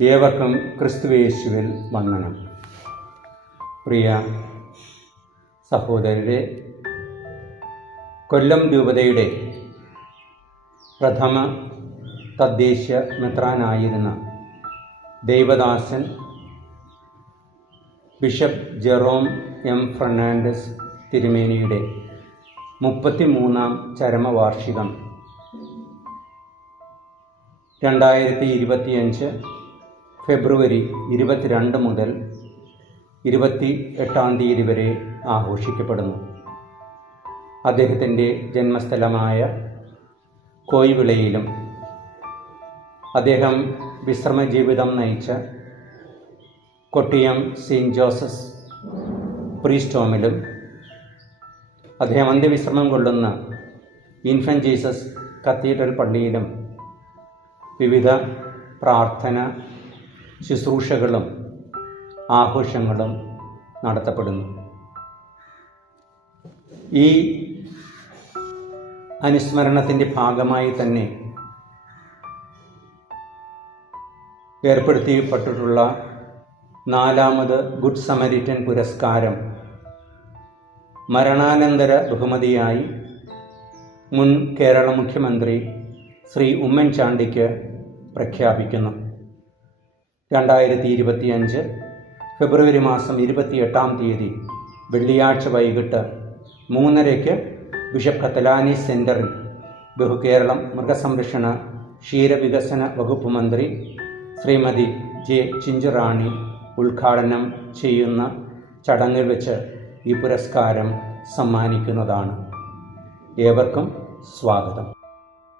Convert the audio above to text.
ഏവർക്കും ക്രിസ്തുവേശുവിൽ വന്ദനം. പ്രിയ സഹോദരരെ കൊല്ലം രൂപതയുടെ പ്രഥമ തദ്ദേശ മെത്രാനായിരുന്ന ദൈവദാസൻ ബിഷപ്പ് ജെറോം എം ഫെർണാണ്ടസ് തിരുമേനിയുടെ മുപ്പത്തിമൂന്നാം ചരമവാർഷികം രണ്ടായിരത്തി ഇരുപത്തിയഞ്ച് ഫെബ്രുവരി ഇരുപത്തിരണ്ട് മുതൽ ഇരുപത്തി എട്ടാം തീയതി വരെ ആഘോഷിക്കപ്പെടുന്നു. അദ്ദേഹത്തിന്റെ ജന്മസ്ഥലമായ കോയിവിളയിലും അദ്ദേഹം വിശ്രമ ജീവിതം നയിച്ച കൊട്ടിയം സെയിന്റ് ജോസഫ് പ്രീസ്റ്റോമിലും അദ്ദേഹം അന്ത്യവിശ്രമം കൊള്ളുന്ന ഇൻഫൻ ജീസസ് കത്തീഡ്രൽ പള്ളിയിലും വിവിധ പ്രാർത്ഥന ശുശ്രൂഷകളും ആഘോഷങ്ങളും നടത്തപ്പെടുന്നു. ഈ അനുസ്മരണത്തിന്റെ ഭാഗമായി തന്നെ ഏർപ്പെടുത്തിപ്പെട്ടിട്ടുള്ള നാലാമത് ഗുഡ് സമരിറ്റൻ പുരസ്കാരം മരണാനന്തര ബഹുമതിയായി മുൻ കേരള മുഖ്യമന്ത്രി ശ്രീ ഉമ്മൻചാണ്ടിക്ക് പ്രഖ്യാപിക്കുന്നു. രണ്ടായിരത്തി ഇരുപത്തിയഞ്ച് ഫെബ്രുവരി മാസം ഇരുപത്തിയെട്ടാം തീയതി വെള്ളിയാഴ്ച വൈകിട്ട് മൂന്നരയ്ക്ക് ബിഷപ്പ് കത്തലാനി സെന്ററിൽ ബഹുകേരളം മൃഗസംരക്ഷണ ക്ഷീരവികസന വകുപ്പ് മന്ത്രി ശ്രീമതി ജെ ചിഞ്ചുറാണി ഉദ്ഘാടനം ചെയ്യുന്ന ചടങ്ങിൽ വെച്ച് ഈ പുരസ്കാരം സമ്മാനിക്കുന്നതാണ്. ഏവർക്കും സ്വാഗതം.